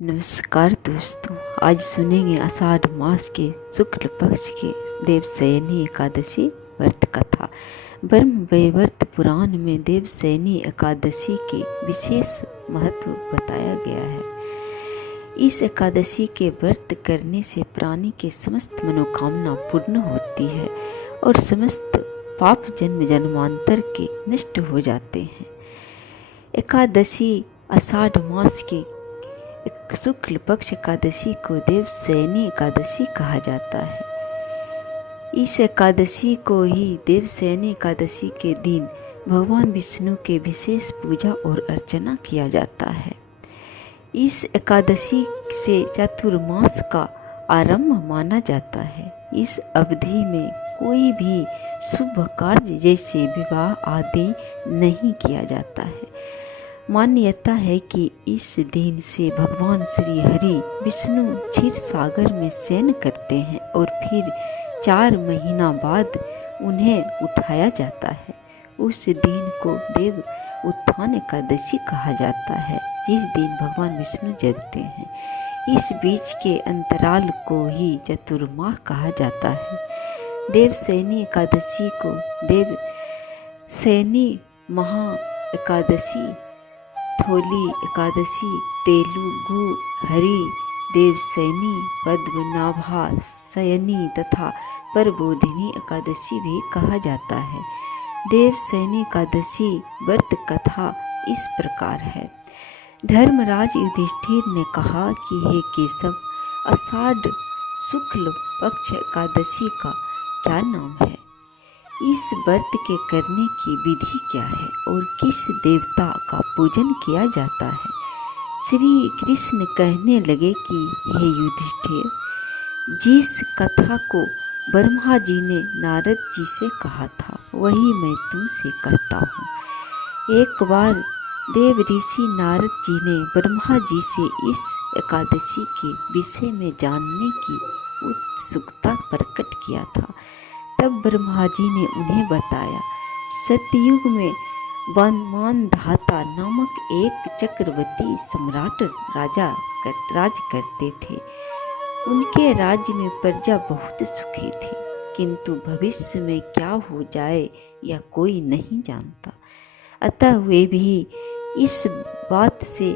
नमस्कार दोस्तों, आज सुनेंगे आषाढ़ मास के शुक्ल पक्ष के देवशयनी एकादशी व्रत कथा। ब्रह्म वैवर्त पुराण में देवशयनी एकादशी के विशेष महत्व बताया गया है। इस एकादशी के व्रत करने से प्राणी के समस्त मनोकामना पूर्ण होती है और समस्त पाप जन्म जन्मांतर के नष्ट हो जाते हैं। एकादशी आषाढ़ मास के शुक्ल पक्ष एकादशी को देवशयनी एकादशी कहा जाता है। इस एकादशी को ही देवशयनी एकादशी के दिन भगवान विष्णु के विशेष पूजा और अर्चना किया जाता है। इस एकादशी से चातुर्मास का आरंभ माना जाता है। इस अवधि में कोई भी शुभ कार्य जैसे विवाह आदि नहीं किया जाता है। मान्यता है कि इस दिन से भगवान श्री हरि विष्णु क्षीर सागर में शयन करते हैं और फिर 4 महीना बाद उन्हें उठाया जाता है। उस दिन को देव उत्थान एकादशी कहा जाता है, जिस दिन भगवान विष्णु जगते हैं। इस बीच के अंतराल को ही चतुर्माह कहा जाता है। देवशयनी एकादशी को देवशयनी महा एकादशी, थोली एकादशी, तेलुगु हरि देवशयनी, पद्मनाभा शयनी तथा परबोधिनी एकादशी भी कहा जाता है। देवशयनी एकादशी व्रत कथा इस प्रकार है। धर्मराज युधिष्ठिर ने कहा कि हे केशव, आषाढ़ शुक्ल पक्ष एकादशी का क्या नाम है? इस व्रत के करने की विधि क्या है और किस देवता का पूजन किया जाता है? श्री कृष्ण कहने लगे कि हे युधिष्ठिर, जिस कथा को ब्रह्मा जी ने नारद जी से कहा था वही मैं तुमसे कहता हूँ। एक बार देव ऋषि नारद जी ने ब्रह्मा जी से इस एकादशी के विषय में जानने की उत्सुकता प्रकट किया था। तब ब्रह्मा जी ने उन्हें बताया, सतयुग में मानधाता नामक एक चक्रवर्ती सम्राट राज करते थे। उनके राज्य में प्रजा बहुत सुखी थी, किंतु भविष्य में क्या हो जाए यह कोई नहीं जानता। अतः वे भी इस बात से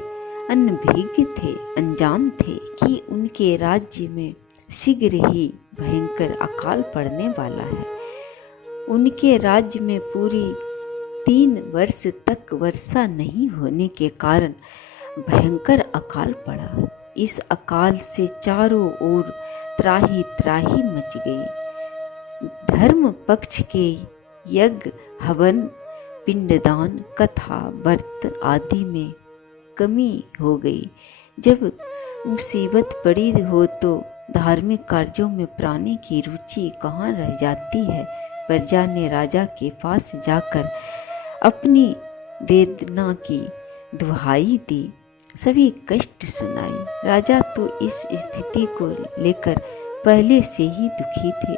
अनजान थे कि उनके राज्य में शीघ्र ही भयंकर अकाल पड़ने वाला है। उनके राज्य में पूरी 3 वर्ष तक वर्षा नहीं होने के कारण भयंकर अकाल पड़ा। इस अकाल से चारों ओर त्राही त्राही मच गई। धर्म पक्ष के यज्ञ, हवन, पिंडदान, कथा, व्रत आदि में कमी हो गई। जब मुसीबत पड़ी हो तो धार्मिक कार्यों में प्राणी की रुचि कहाँ रह जाती है। प्रजा ने राजा के पास जाकर अपनी वेदना की दुहाई दी, सभी कष्ट सुनाई। राजा तो इस स्थिति को लेकर पहले से ही दुखी थे।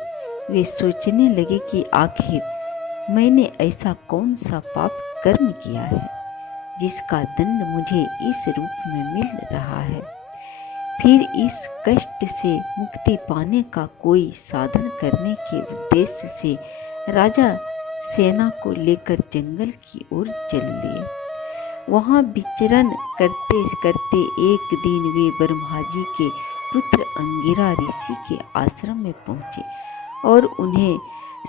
वे सोचने लगे कि आखिर मैंने ऐसा कौन सा पाप कर्म किया है जिसका दंड मुझे इस रूप में मिल रहा है। फिर इस कष्ट से मुक्ति पाने का कोई साधन करने के उद्देश्य से राजा सेना को लेकर जंगल की ओर चल दिए। वहाँ विचरण करते करते एक दिन वे ब्रह्मा जी के पुत्र अंगिरा ऋषि के आश्रम में पहुँचे और उन्हें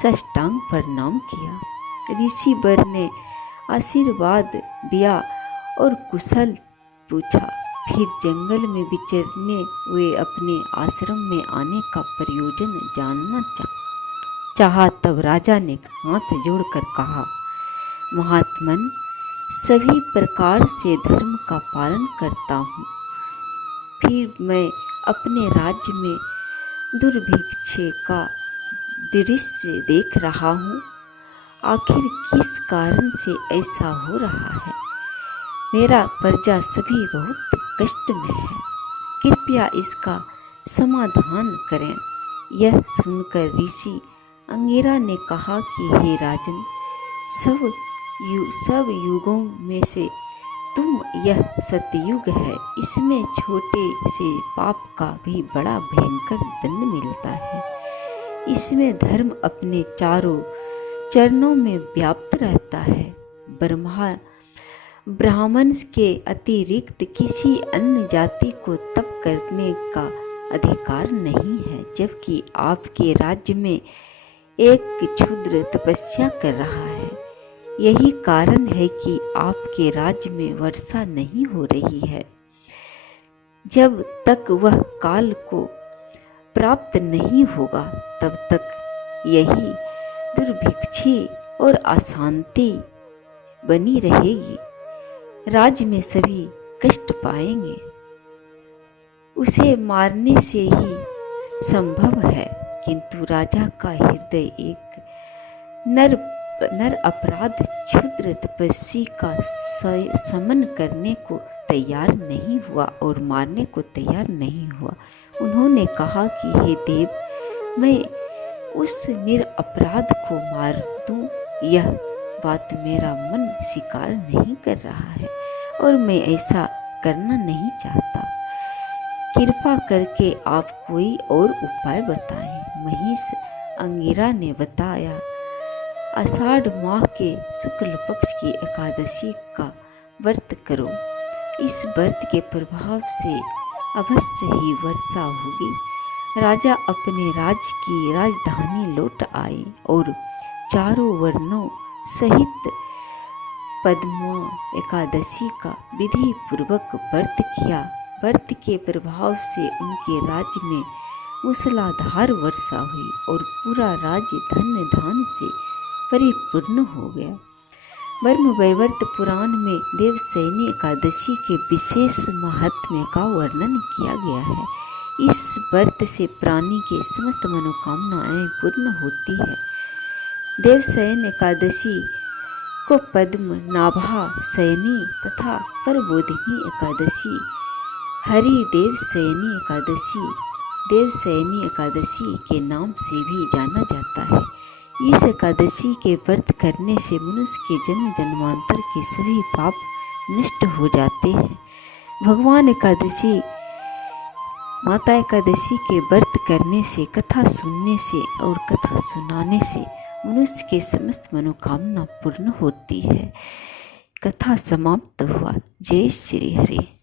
साष्टांग प्रणाम किया। ऋषि वर ने आशीर्वाद दिया और कुशल पूछा। फिर जंगल में विचरने हुए अपने आश्रम में आने का प्रयोजन जानना चाहा। तब राजा ने हाथ जोड़कर कहा, महात्मन, सभी प्रकार से धर्म का पालन करता हूँ, फिर मैं अपने राज्य में दुर्भिक्ष का दृश्य देख रहा हूँ। आखिर किस कारण से ऐसा हो रहा है? मेरा प्रजा सभी बहुत कष्ट में है, कृपया इसका समाधान करें। यह सुनकर ऋषि अंगिरा ने कहा कि हे राजन, सब युगों में से तुम यह सतयुग है, इसमें छोटे से पाप का भी बड़ा भयंकर दंड मिलता है। इसमें धर्म अपने चारों चरणों में व्याप्त रहता है। ब्राह्मण के अतिरिक्त किसी अन्य जाति को तप करने का अधिकार नहीं है, जबकि आपके राज्य में एक क्षुद्र तपस्या कर रहा है। यही कारण है कि आपके राज्य में वर्षा नहीं हो रही है। जब तक वह काल को प्राप्त नहीं होगा, तब तक यही दुर्भिक्षी और अशांति बनी रहेगी। राज्य में सभी कष्ट पाएंगे। उसे मारने से ही संभव है, किंतु राजा का हृदय एक नर अपराध क्षुद्र तपस्वी का समन करने को तैयार नहीं हुआ और मारने को तैयार नहीं हुआ। उन्होंने कहा कि हे देव, मैं उस निरपराध को मार दूं, यह बात मेरा मन स्वीकार नहीं कर रहा है और मैं ऐसा करना नहीं चाहता। कृपा करके आप कोई और उपाय बताएं। महिष अंगिरा ने बताया, आषाढ़ माह के शुक्ल पक्ष की एकादशी का व्रत करो। इस व्रत के प्रभाव से अवश्य ही वर्षा होगी। राजा अपने राज्य की राजधानी लौट आए और चारों वर्णों सहित पद्मा एकादशी का विधि पूर्वक व्रत किया। व्रत के प्रभाव से उनके राज्य में मूसलाधार वर्षा हुई और पूरा राज्य धन्य धान से परिपूर्ण हो गया। ब्रह्मवैवर्त पुराण में देवशयनी एकादशी के विशेष महात्म्य का वर्णन किया गया है। इस व्रत से प्राणी के समस्त मनोकामनाएं पूर्ण होती है। देवशयन एकादशी को पद्म नाभा शयनी तथा परबोधिनी एकादशी, हरि देवशयनी एकादशी के नाम से भी जाना जाता है। इस एकादशी के व्रत करने से मनुष्य के जन्म जन्मांतर के सभी पाप नष्ट हो जाते हैं। भगवान एकादशी माता एकादशी के व्रत करने से, कथा सुनने से और कथा सुनाने से मनुष्य के समस्त मनोकामना पूर्ण होती है। कथा समाप्त हुआ। जय श्री हरि।